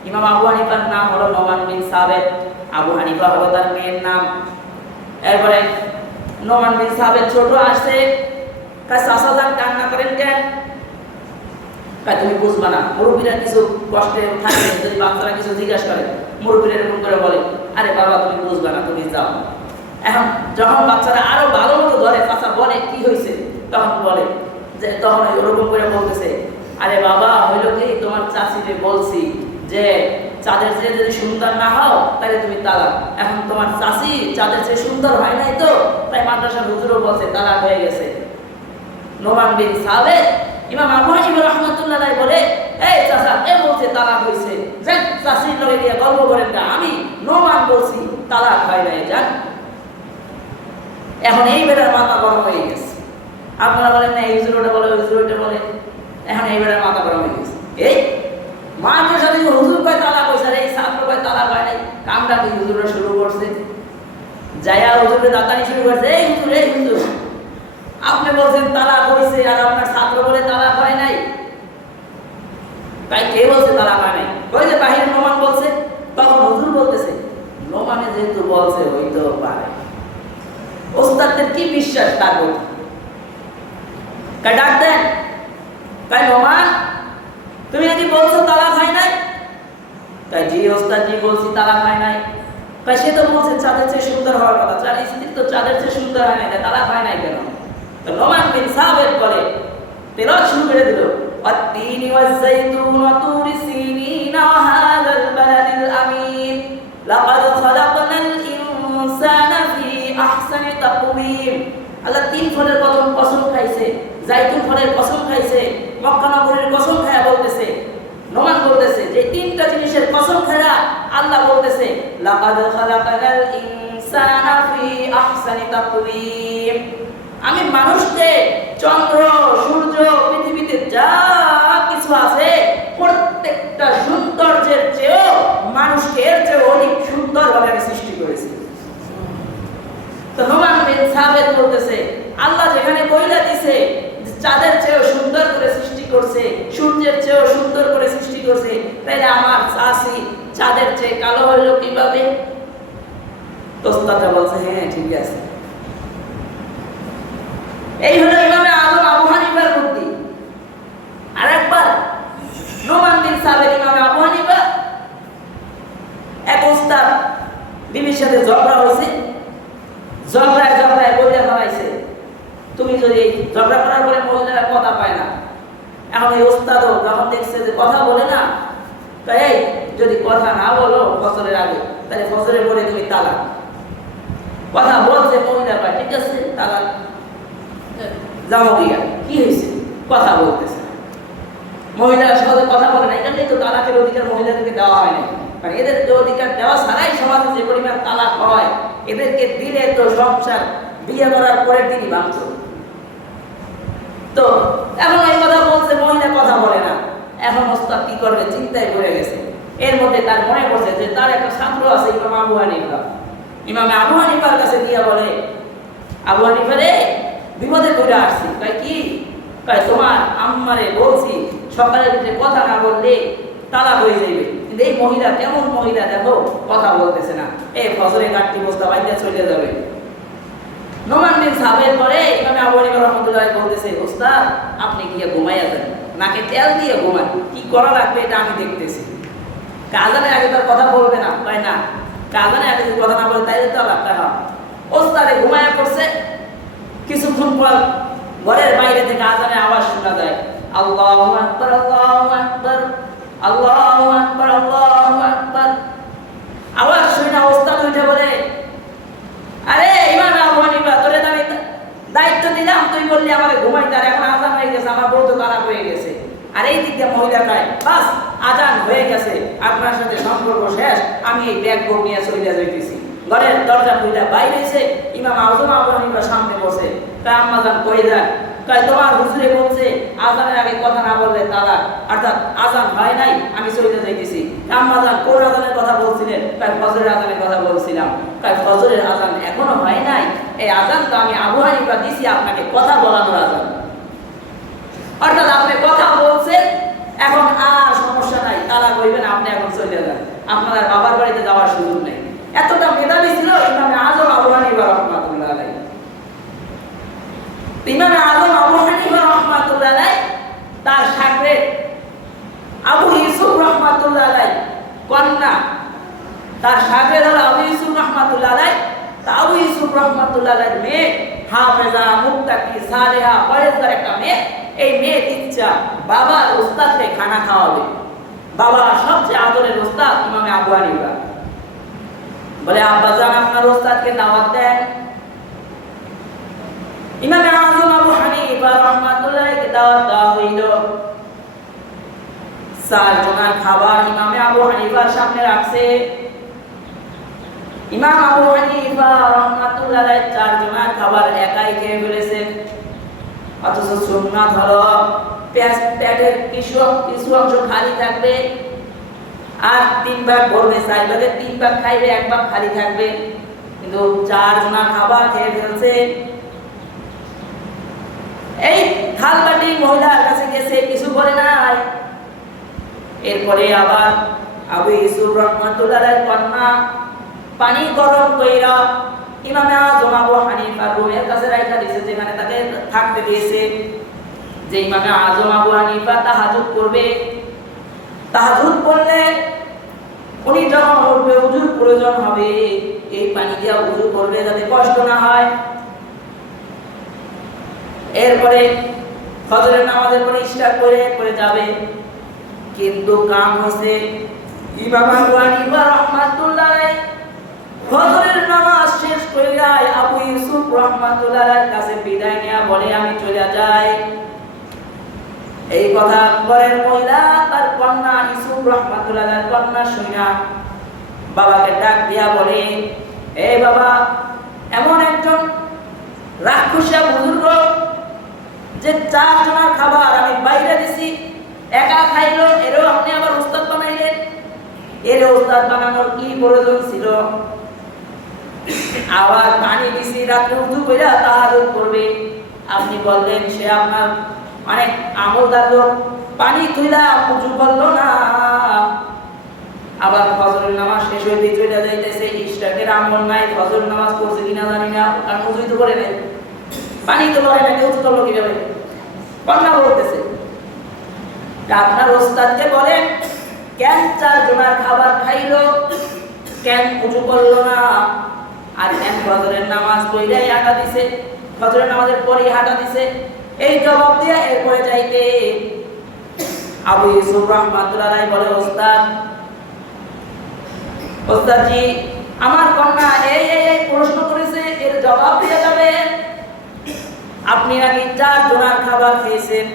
ইমাম আবু হানিফার নাম হলো নোমান বিন সাবেত, আবু হানিফা হলো তার মেয়ের নাম। এরপরে নোমান বিন সাবেত ছোট আসছে, চাচা যান কান্না করেন কেন? তুমি বুঝবা না, মুরব্বীরা কিছু কষ্টে থাকে, যদি বাচ্চারা কিছু জিজ্ঞাসা করে মুরব্বীরা এরকম করে বলে, আরে বাবা তুমি বুঝবা না, তুমি যাও। এখন যখন বাচ্চারা আরো ভালো মতো ধরে, চাচা বলে কি হয়েছে, তখন বলে যে, তখন ওরকম করে বলতেছে, আরে বাবা হইল কি, তোমার চাচিকে বলছি যে চাঁদের চেয়ে যদি সুন্দর না হও তাহলে তুমি তালাক। এখন তোমার চাচি চাঁদের চেয়ে সুন্দর হয় নাই তো, তাই মাদ্রাসার হুজুরও বলছে তালাক হয়ে গেছে। নোমান বিন সাবেত ইমাম আবু হানিফা রাহমাতুল্লাহ আলাইহি বলে, এই চাচা এ বলছে তালাক হইছে, যান চাচির লগে গিয়ে গল্প করেন না, আমি নোমান বলছি তালাক হয় নাই, যান। এখন এই বেটার মাথা গরম হয়ে গেছে। আপনারা বলেন না এই হুজুর ওটা বলে, হুজুর ওটা বলে, এখন এই বেটার মাথা গরম হয়ে গেছে। এই মায়ের সাথে হুজুর কয় তালাক হইছে, এই ছাত্র কয় তালাক হয় নাই, কামটা কি হুজুররা শুরু করছে, যাইয়া হুজুরের দাতানি শুরু করছে, এই হুজুর আপনি বলছেন তালাক হয়েছে আর আপনার ছাত্র বলে তালাক হয় নাই। তাই কে বলছে তালাক হয় নাই? ওই যে বাহির নোমান বলছে। তখন হুজুর বলতেছে, নোমানে যেহেতু বলছে হইতেও পারে। ওস্তাদদের কি বিশ্বাস তার প্রতি? ডাক দেন, তাই নোমান তুমি নাকি বলছো তালাক হয় নাই? তাই জি ওস্তাদ জি বলছি তালাক হয় নাই। তাই সে তো বলছে চাঁদের চেয়ে সুন্দর হওয়ার কথা, চার স্ত্রী তো চাঁদের চেয়ে সুন্দর হয় নাই, তালাক হয় নাই কেন? নোমান বিন সাবেত বলে, তেলাওয়াত শুরু করে দিল, আত-তিনি ওয়াজ-যাইতুন ওয়া তুরি সিনিন ওয়া হাযাল বালাদিল আমিন লাকাদ খালাকনাল ইনসানা ফি আহসানি তাকওয়িম। আল্লাহ 3 ফলের কসম খাইছে, জাইতুন ফলের কসম খাইছে, মক্কা নগরীর কসম খায়া বলতেছে, নোমান বলতেছে যে 3টা জিনিসের কসম খায়া আল্লাহ বলতেছে, লাকাদ খালাকনাল ইনসানা ফি আহসানি তাকওয়িম। আমি মানুষকে চন্দ্র সূর্য পৃথিবীতে যা কিছু আছে প্রত্যেকটা সৌন্দর্যের চেয়েও মানুষকে এর চেয়ে অধিক সুন্দর সাহাবেদ বলতেছে আল্লাহ যেখানে বইলা দিছে চাঁদের চেয়েও সুন্দর করে সৃষ্টি করছে, সূর্যের চেয়েও সুন্দর করে সৃষ্টি করছে, তাইলে আমার চাষি চাঁদের চেয়ে কালো হইল কিভাবে? তোস্তাটা বলছে হ্যাঁ ঠিক আছে। এই হলো ইমামে আযম আবু হানিফার বুদ্ধি। আরেকবার নোমান বিন সাবের ইমামে আবু হানিফা এক ওস্তাদ বিবির সাথে ঝগড়া হয়েছে, ঝগড়ায় বইলা ফেলাইছে। তুমি যদি ঝগড়া করার পরে মহিলারা কথা পায় না, এখন এই ওস্তাদও যখন দেখছে যে কথা বলে না, এই যদি কথা না বলো ফজরের আগে, তাহলে ফজরের পরে তুমি তালাক। কথা বলছে মহিলা পায়, ঠিক আছে তালাক যাও গিয়া। কি হয়েছে? কথা বলতেছে। মহিলারা সহজে কথা বলে না, এটা তো তালাকের অধিকার মহিলাদেরকে দেওয়া হয় না। মানে এদেরকে অধিকার দেওয়া ছাড়াই সমাজে যে পরিমাণ তালাক হয়, এদেরকে দিলে তো সংসার বিয়ে করার পরের দিনই ভাঙত। তো এখন এই কথা বলছে, মহিলা কথা বলে না। এখন ওস্তাদ কি করবে চিন্তায় পড়ে গেছে। এর মধ্যে তার মনে পড়ছে যে তার একটা ছাত্র আছে ইমাম আবু হানিফা। ইমামে আবু হানিফার কাছে দিয়া বলে, আবু হানিফা রে, বিপদে পড়ে আসছি। কয় কি? কয় তোমার আম্মারে বলছি সকালের ভিতরে কথা না বললে তালাক হয়ে যাবে, কিন্তু এই মহিলা কেমন মহিলা দেখো, কথা বলতেছে না, এই ফজরে কাটতি বস্তা বাইরে চলে যাবে। নোমান বিন সাবের পরে ইমামে আবু হানিফা রাহমাতুল্লাহ বলতেছে, ওস্তাদ আপনি গিয়ে ঘুমাইয়া যান, নাকে তেল দিয়ে ঘুমান, কি করা লাগবে এটা আমি দেখতেছি। কাজানের আগে তার কথা বলবে না, তাই না? কাজানের আগে যদি কথা না বলে তাইলে তো লাগবে না। ওস্তাদে ঘুমাইয়া পড়ছে। কিছুক্ষণ পর ঘরের বাইরে থেকে আজানের আওয়াজ শোনা যায়, আল্লাহু আকবার আল্লাহু আকবার আল্লাহু আকবার আল্লাহু আকবার। আওয়াজ শুনে ওস্তাদ উঠে বলে, আরে ইমাম আবু হানিফা, তোরে আমি দায়িত্ব দিলাম, তুই বললি আমাকে ঘুমাইতে, আর এখন আজান হয়ে গেছে, আমার বউ তো তালাক হয়ে গেছে। আর এই দিক দিয়ে মহিলা কয়, বাস আজান হয়ে গেছে, আপনার সাথে সম্পর্ক শেষ, আমি এই ব্যাগ বোর্ড নিয়ে চলে যাইতেছি। ঘরের দরজা খুলে বাইরে এসে ইমাম আযম আবু হানিফা সামনে বসে। কয় আম্মা জান কই যান? কয় তোমার হুজুরে বলছে আজানের আগে কথা না বললে তালাক, অর্থাৎ আজান হয় নাই, আমি চলে যাইতেছি। আম্মা জান কোন আজানের কথা বলছিলেন? কয় ফজরের আজানের কথা বলছিলাম। কয় ফজরের আজান এখনো হয় নাই, এই আজান তো আমি আবু হানিফা দিছি আপনাকে কথা বলানোর আজান, অর্থাৎ আপনি কথা বলছেন, এখন আর সমস্যা নাই, তালাক হইবে না, আপনি এখন চলে যান, আপনার আর বাবার বাড়িতে যাওয়ার সুযোগ নেই। এতটা মেধাবী ছিল ইমামে আযম আবু হানিফা রাহমাতুল্লাহ আলাইহি। ইমামে আযম আবু হানিফা রাহমাতুল্লাহ আলাইহি তার শাগির্দ আবু ইউসুফ রাহমাতুল্লাহ আলাইহি কন্যা, তার শাগির্দ হলো আবু ইউসুফ রাহমাতুল্লাহ আলাইহি। আবু ইউসুফ রাহমাতুল্লাহ আলাইহির মেয়ে হাফেজা, মুত্তাকি, সালেহা, পরেজগার একটা মেয়ে। এই মেয়ের ইচ্ছা বাবার উস্তাদকে খানা খাওয়াবে। বাবার সবচেয়ে আদরের উস্তাদ ইমামে আবু হানিফা। বলে আব্বা জান আপনার উস্তাদকে দাওয়াত দেন। ইমামে আযম আবু হানিফা রাহমাতুল্লাহকে দাওয়াত দেওয়া হইল। 4 জনের খাবার ইমামে আবু হানিফার সামনে রাখছে। ইমাম আবু হানিফা রাহমাতুল্লাহ আলাইহি 4 জনের খাবার একাই খেয়ে ফেলেছেন। অথচ সুন্নাত হলো পেটের কিছু অংশ খালি থাকবে, আর 3 ভাগ ভরবে, 4 ভাগের 3 ভাগ খাইবে, 1 ভাগ খালি থাকবে। কিন্তু 4 জনের খাবার খেয়ে ফেলছে। এই থালবাটি মহিলার কাছে গেছে, কিছু বলে নাই। এরপরে আবার আবু ইউসুফ রাহমাতুল্লাহ আলাইহি কন্যা পানি গরম কইরা ইমামে আযম আবু হানিফার রুমের কাছে রাখা দিয়েছে, যেখানে তাকে থাকতে দিয়েছে। যে ইমামে আযম আবু হানিফা তাহাজ্জুদ করবে, তাহাজ্জুদ পড়লে উনি যখন উঠবে ওযুর প্রয়োজন হবে, এই পানি দিয়ে ওযু করবে যাতে কষ্ট না হয়। এরপরে ফজরের নামাজের পরে ইশরাক করে যাবে। কিন্তু কাম হইছে ইমাম আবু হানিফা রাহমাতুল্লাহ আলাইহি ফজরের নামাজ শেষ কইরা আবু ইউসুফ রাহমাতুল্লাহ আলাইহির কাছে বিদায় নিয়া বলে আমি চলে যাই। এই কথা ঘরের মহিলা তার কন্যা ইউসুফ রাহমাতুল্লাহ আলাইহির কন্যা শুনা বাবাকে ডাক দিয়া বলে, এই বাবা, এমন একজন রাক্ষসা বুজুর্গ যে 4 জনের খাবার আমি বাইরে দিছি, একা খাইলো, এরও আপনি আবার উস্তাদ বানাইলেন। এর উস্তাদ বানানোর কি প্রয়োজন ছিল? আবার পানি দিছি, রাত্রে উযু কইরা তাহাজ্জুদ করবে। আপনি বললেন সে আপনার অনেক আমলদার লোক, পানি তুইলা উযু করলো না, আবার ফজরের নামাজ শেষ হইতে চলে যাইতেছে, ইশরাকের আমল নাই, ফজর নামাজ পড়ছে কিনা জানি না, কারণ উযুই তো করে নাই, পানি তো করে নাই, উযু করলো কিভাবে? কথা বলতেছে। আপনার ওস্তাদকে বলেন কেন 4 জনের খাবার খাইলো, কেন উযু করলো না, আর কেন ফজরের নামাজ পড়েই হাঁটা দিছে, ফজরের নামাজের পরেই হাঁটা দিছে, এই জবাব দিয়ে এরপরে যাইতে আবু ইউসুফ রাহমাতুল্লাহ আলাইহি বলে, ওস্তাদ জি, আমার কন্যা এই প্রশ্ন করেছে, এর জবাব দিয়ে যাবে। আপনি নাকি 4 জনের খাবার খেয়েছেন,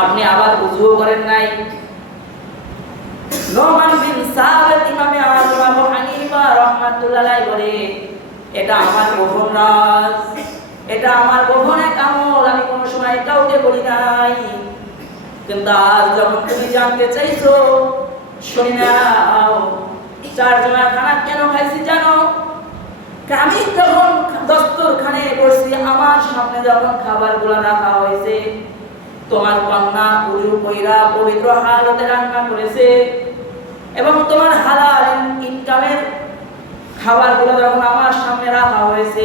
আপনি আবার উযু করেন নাই। নোমান বিন সাবিত ইমামে আযম আবু হানিফা রাহমাতুল্লাহ আলাইহি বলে, এটা আমার গোপন রাজ, এটা আমার গোপন এক আমল, আমি কোনো সময় কাউকে বলি নাই, কিন্তু আজ যখন তুমি জানতে চাইছো, শুনে নাও। 4 জনের খানা কেন খাইছি জানো? আমি যখন দস্তরখানে বসছি, আমার সামনে যখন খাবারগুলো রাখা হয়েছে, তোমার কন্যা উযু কইরা পবিত্র হালতে রান্না করেছে, এবং তোমার হালাল ইনকামের খাবারগুলো যখন আমার সামনে রাখা হয়েছে,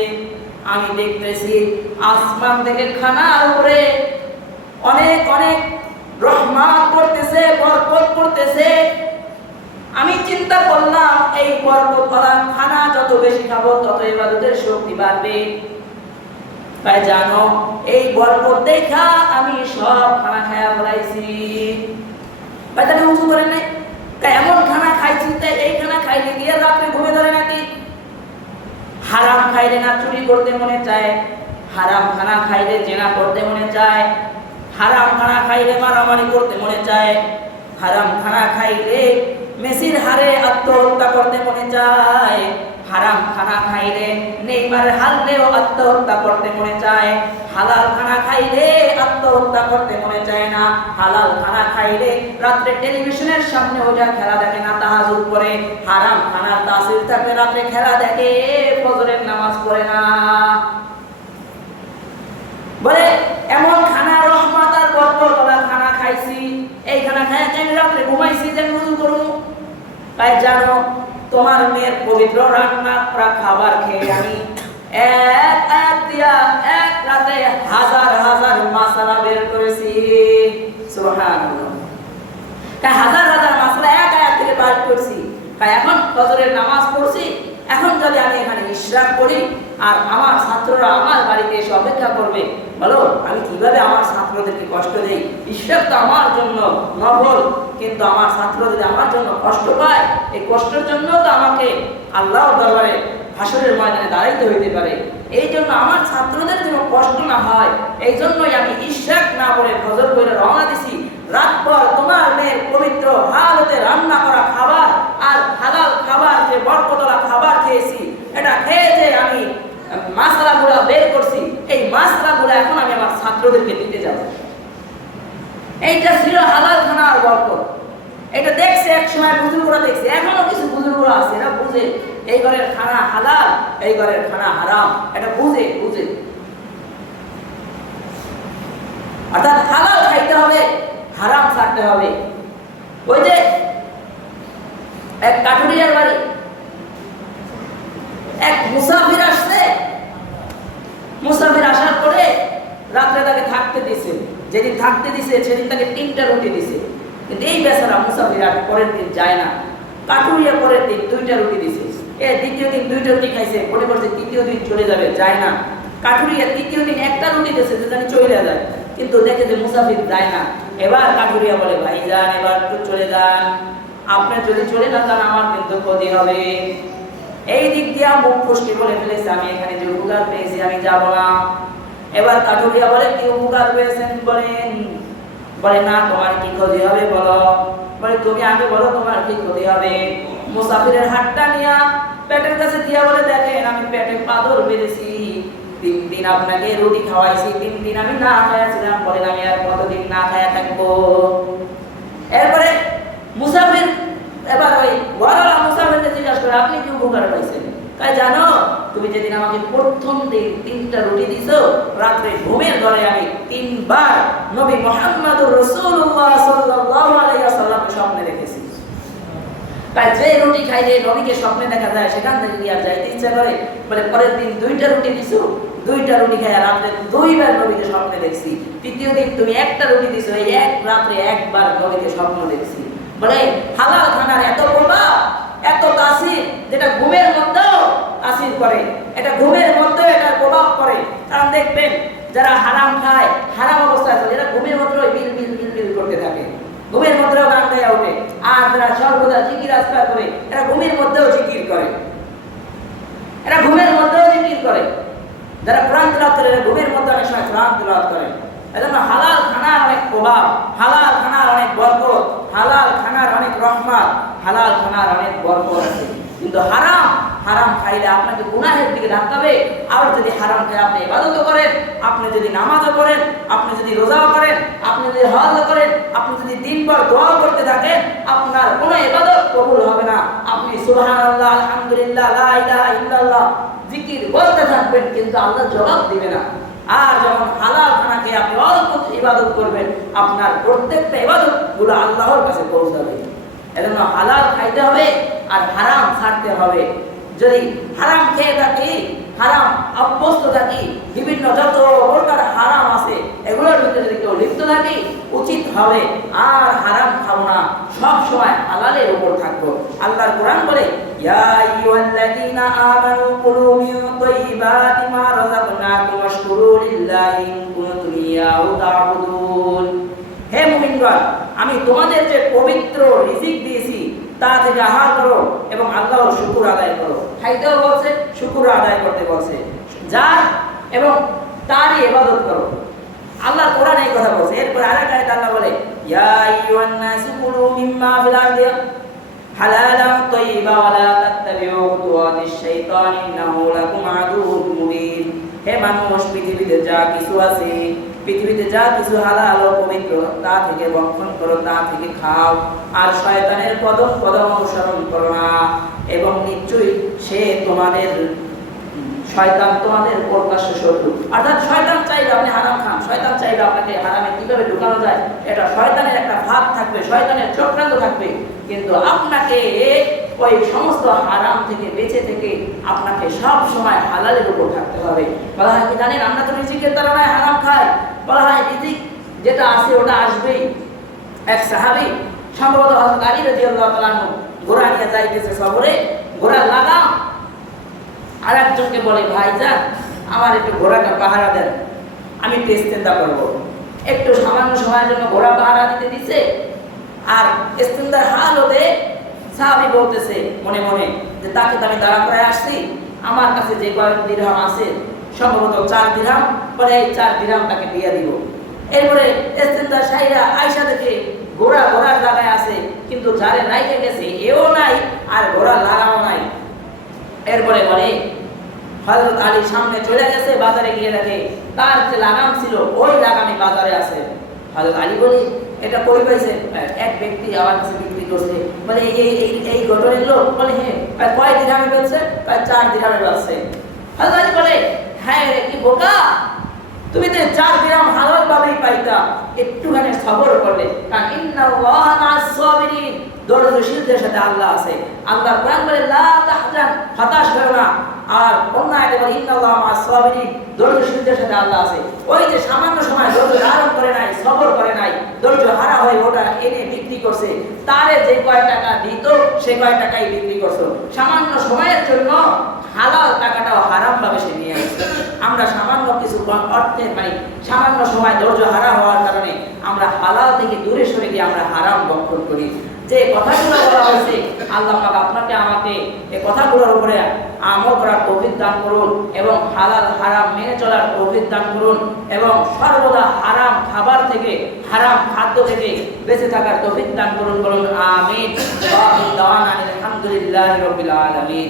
আমি দেখতেছি আসমান থেকে খানার উপরে অনেক অনেক রহমত পড়তেছে, বরকত পড়তেছে। আমি চিন্তা করলাম এই বরকতওয়ালা খানা যত বেশি খাবো তত ইবাদতের শক্তি বাড়বে। তাই জানো, এই বরকত দেখা আমি সব খানা খায়া ফেলাইছি। ভাই তাহলে উযু করেন নাই, তাই এমন খানা খাইছি, তাই এই খানা খাইলে গিয়ে রাত্রে ঘুমে ধরে নাকি? হারাম খাইলে না চুরি করতে মনে চায়, হারাম খানা খাইলে জেনা করতে মনে চায়, হারাম খানা খাইলে মারামারি করতে মনে চায়, হারাম খানা খাইলে মেসির হারে আত্মহত্যা করতে মনে চায়, হারাম খানা খাইলে নেইমারের হারলেও আত্মহত্যা করতে মনে চায়, হালাল খানা খাইলে আত্মহত্যা করতে মনে চায় না। হালাল খানা খাইলে রাত্রে টেলিভিশনের সামনে ওঠা খেলা দেখে না, তাহাজ্জুদ করে। হারাম খানার তাসির থাকে, রাত্রে খেলা দেখে, ফজরের নামাজ পড়ে না। বলে এমন খানা রহমত আর বরকতওয়ালা খানা খাইছি, এই খানা খাইয়া আমি রাত্রে ঘুমাইছি, যে উযু করব। তাই জানো, তোমার মেয়ের পবিত্র রান্না করা খাবার খেয়ে আমি এক রাতে হাজার হাজার মাসালা বের করেছি। সুবহানাল্লাহ, তাই হাজার হাজার মাসালা এক আয়াত থেকে বের করছি। তাই এখন ফজরের নামাজ পড়ছি, এখন যদি আমি এখানে ইশরাক করি আর আমার ছাত্ররা আমার বাড়িতে এসে অপেক্ষা করবে, বলো আমি কিভাবে আমার ছাত্রদেরকে কষ্ট দেই? ইশরাক তো আমার জন্য নফল, কিন্তু আমার ছাত্র যদি আমার জন্য কষ্ট পায়, এই কষ্টের জন্য তো আমাকে আল্লাহর দরবারে হাসরের ময়দানে দাঁড়াইতে হইতে পারে। এই জন্য আমার ছাত্রদের যেন কষ্ট না হয়, এই জন্যই আমি ইশরাক না করে ফজর পড়ে রওনা দিছি। রাতভর তোমার মেয়ের পবিত্র হালতে রান্না করা খাবার আর হালাল খাবার, যে বরকতওয়ালা খাবার খেয়েছি, এটা খেয়ে যে আমি মাসআলাগুলো বের করছি, এই মাসআলাগুলো এখন আমি আমার ছাত্রদেরকে দিতে যাব। এইটা ছিল হালাল খানার বরকত। এটা দেখছে এক সময় বুজুর্গরা, দেখছে, এখনো কিছু বুজুর্গরা আছে, এরা বুঝে এই ঘরের খানা হালাল, এই ঘরের খানা হারাম, এটা বুঝে। অর্থাৎ হালাল খাইতে হবে, হারাম ছাড়তে হবে। ওই যে এক কাঠুরিয়ার বাড়ি এক মুসাফির আসছে, মুসাফির আসার পরে রাত্রে তাকে থাকতে দিছে, যেদিন থাকতে দিছে সেদিন তাকে 3টা রুটি দিছে, কিন্তু এই বেচারা মুসাফির আর পরের দিন যায় না। কাঠুরিয়া পরের দিন 2টা রুটি দিছে, দ্বিতীয় দিন 2টা রুটি খাইছে, মনে করছে তৃতীয় দিন চলে যাবে, যায় না। কাঠুরিয়া তৃতীয় দিন 1টা রুটি দিছে, যে জানি চলে যায়, কিন্তু দেখে যে মুসাফির যায় না। এবার কাঠুরিয়া বলে, ভাই যান, এবার তো চলে যান, আপনি যদি চলে না যান আমার কিন্তু ক্ষতি হবে। এই দিক দিয়ে মুখ ফসকে বলে ফেলেছে, আমি এখানে যে উপকার পেয়েছি আমি যাব না। এবার কাঠুরিয়া বলে, কি উপকার পেয়েছেন বলেন? বলে না, তোমার কি ক্ষতি হবে বলো। বলে তুমি আগে বলো তোমার কি ক্ষতি হবে। মুসাফিরের হাতটা নিয়ে পেটের কাছে দিয়া বলে, দেখেন আমি পেটে পাথর বেঁধেছি, 3 দিন আপনাকে রুটি খাওয়াইছি, 3 দিন আমি না খাইয়াছিলাম, বলেন আমি আর কতদিন না খাইয়া থাকবো। এরপরে মুসাফির এবার ওই ঘরওয়ালা মুসাফিরকে জিজ্ঞাসা করে, আপনি কি উপকার পাইছেন? জানো তুমি যেদিন আমাকে প্রথম দিন 3টা রুটি দিছো, রাত্রে ঘুমের ঘরে আমি 3বার নবী মুহাম্মদুর রাসূলুল্লাহ সাল্লাল্লাহু আলাইহি ওয়াসাল্লামকে স্বপ্নে দেখেছি। তাই যে রুটি খাইলে নবীকে স্বপ্নে দেখা যায় সেখান থেকে কি আর যাইতে ইচ্ছা করে? বলে পরের দিন 2টা রুটি দিছো, 2টা রুটি খাই রাত্রে 2বার নবীকে স্বপ্নে দেখছি। তৃতীয় দিন তুমি 1টা রুটি দিছো, এই এক রাত্রে 1বার নবীকে স্বপ্ন দেখছি। বলে হালাল খানার এত প্রভাব, এত তাসির, যেটা ঘুমের মধ্যেও তাসির করে, এটা ঘুমের মধ্যেও এটার প্রভাব পড়ে। কারণ দেখবেন যারা হারাম খায়, হারাম অবস্থায় চলে, এরা ঘুমের মধ্যেও বিল বিল বিল বিল করতে থাকে, ঘুমের মধ্যেও গান গাইয়া ওঠে। আর যারা সর্বদা জিকির আজকার করে, এরা ঘুমের মধ্যেও জিকির করে, এরা ঘুমের মধ্যেও জিকির করে। যারা কোরআন তিলাওয়াত করে, এরা ঘুমের মধ্যে অনেক সময় কোরআন তিলাওয়াত করে। এজন্য হালাল খানার অনেক প্রভাব, হালাল খানার অনেক বরকত, হালাল খানার অনেক রহমত, হালাল খানার অনেক বরকত আছে। কিন্তু হারাম খাইলে আপনাকে গুনাহের দিকে ধাক্কাবে। আর যদি হারাম খায় আপনি ইবাদত করেন, আপনি যদি নামাজও করেন, আপনি যদি রোজাও করেন, আপনি যদি হজও করেন, আপনি যদি দিনভর দোয়া করতে থাকেন, আপনার কোনো ইবাদত কবুল হবে না। আপনি সুবহানাল্লাহ, আলহামদুলিল্লাহ, লা ইলাহা ইল্লাল্লাহ জিকির বলতে থাকবেন, কিন্তু আল্লাহ জবাব দিবে না। আর যখন হালাল খানাকে আপনি অল্প ইবাদত করবেন, আপনার প্রত্যেকটা ইবাদত গুলো আল্লাহর কাছে পৌঁছাবে। এজন্য হালাল খাইতে হবে আর হারাম ছাড়তে হবে। যদি হারাম খেয়ে থাকি, হারাম অভ্যস্ত থাকি, বিভিন্ন যত প্রকার হারাম আছে এগুলোর ভিতরে যদি কেউ লিপ্ত থাকি, উচিত হবে আর হারাম খাবো না, সব সময় হালালের উপর থাকবো। আল্লাহর কোরআন বলে, ইয়া আইয়ুহাল্লাযীনা আমানু কুলু মিন তাইয়্যিবাতি মা রাযাকনাকুম ওয়াশকুরু লিল্লাহি ইন কুনতুম ইয়্যাহু তা'বুদুন। হে মুমিনগণ, আমি তোমাদের যে পবিত্র রিজিক দিয়েছি তা থেকে আহার করো এবং আল্লাহর শুকর আদায় করো। খাইতেও বলছে, শুকর আদায় করতে বলছে, যার এবং তারই ইবাদত করো। আল্লাহ কোরআনে এই কথা বলছে। এরপর আরেক আয়াতে আল্লাহ বলে, ইয়া আইয়ুহান নাসু কুলু মিম্মা ফিল আরদি হালালান তাইয়্যিবা ওয়া লা তাত্তাবিউ খুতুওয়াতিশ শাইতান ইন্নাহু লাকুম আদুউম মুবিন। হে মানুষ, পৃথিবীতে যা কিছু আছে, পৃথিবীতে যা কিছু হালাল ও পবিত্র তা থেকে ভক্ষণ করো, তা থেকে খাও, আর শয়তানের কদম অনুসরণ করো না। এবং নিশ্চয়ই সে শয়তান তোমাদের প্রকাশ্য শত্রু। অর্থাৎ শয়তান চাইলে আপনি হারাম খান, শয়তান চাইলে আপনাকে হারামে কিভাবে ঢুকানো যায় এটা শয়তানের একটা ভাগ থাকবে, শয়তানের চক্রান্ত থাকবে। কিন্তু আপনাকে ওই সমস্ত হারাম থেকে বেঁচে থেকে আপনাকে সব সময় হালালের উপর থাকতে হবে। বলা হয় কি জানেন, আমরা তো রিজিকের তাড়নায় হারাম খাই। বলা হয় রিজিক যেটা আছে ওটা আসবেই। এক সাহাবী, সম্ভবত হযরত আলী রাদিয়াল্লাহু তাআলা আনহু, ঘোড়া নিয়ে যাইতেছে সফরে, ঘোড়া লাগাম। আর একজনকে বলে, ভাইজান আমার একটু ঘোড়াটা পাহারা দেন, আমি একটু ইস্তেঞ্জা করবো। একটু সামান্য সময়ের জন্য ঘোড়া পাহারা দিতে দিছে। আর ইস্তেঞ্জার হালতে সাহাবী বলতেছে মনে মনে যে তাকে তো আমি দাঁড়া করে আসছি, আমার কাছে যে কয়েক দিরহাম আছে, সম্ভবত 4 দিরহাম, বলে এই 4 দিরহাম তাকে দিয়ে দিব। এরপরে ইস্তেঞ্জার সাইরা আয়েশা দেখে ঘোড়ার জায়গায় আছে, কিন্তু যারে রাইতে গেছে এও নাই আর ঘোড়া লাগাও নাই। এরপরে বলে হযরত আলী সামনে চলে গেছে, বাজারে গিয়ে দেখে তার যে লাগাম ছিল ওই লাগামই বাজারে আছে। হযরত আলী বলে, এটা কই পাইছে? এক ব্যক্তি আমার কাছে বিক্রি করছে। বলে এই ঘটনের লোক? বলে হ্যাঁ। কয় দিরহামে বেচছে? 4 দিরহামে বেচছে। হযরত আলী বলে, হ্যাঁ রে কি বোকা, তুমি তো 4 দিরহাম হালাল ভাবেই পাইতা, একটুখানি সবর করলে। কারণ ইন্নাল্লাহা মা'আস সাবিরিন, ধৈর্যশীলদের সাথে আল্লাহ আছে। আল্লাহর কোরআন বলে, লা তাহজান, হতাশ হয়ো না। আর অন্য আয়াতে বলে, ইন্নাল্লাহা মা'আস সাবিরিন, ধৈর্যশীলদের সাথে আল্লাহ আছে। ওই যে সামান্য সময় ধৈর্য ধারণ করে নাই, সবর করে নাই, ধৈর্য হারা হয়ে ওটা এনে বিক্রি করছে, তারে যে কয় টাকা দিত সে কয় টাকাই বিক্রি করছো। সামান্য সময়ের জন্য হালাল টাকাটাও হারাম ভাবে সে নিয়ে আসছে। আমরা সামান্য কিছু অর্থের সামান্য সময় ধৈর্য হারা হওয়ার কারণে আমরা হালাল থেকে দূরে সরে গিয়ে আমরা হারাম ভক্ষণ করি। যে কথাগুলো বলা হয়েছে, আল্লাহ পাক আপনাকে আমাকে এই কথাগুলোর উপরে আমল করার তৌফিক দান করুন এবং হালাল হারাম মেনে চলার তৌফিক দান করুন এবং সর্বদা হারাম খাবার থেকে, হারাম খাদ্য থেকে বেঁচে থাকার তৌফিক দান করুন। বলুন আমিন। আলহামদুলিল্লাহি রাব্বিল আলামিন।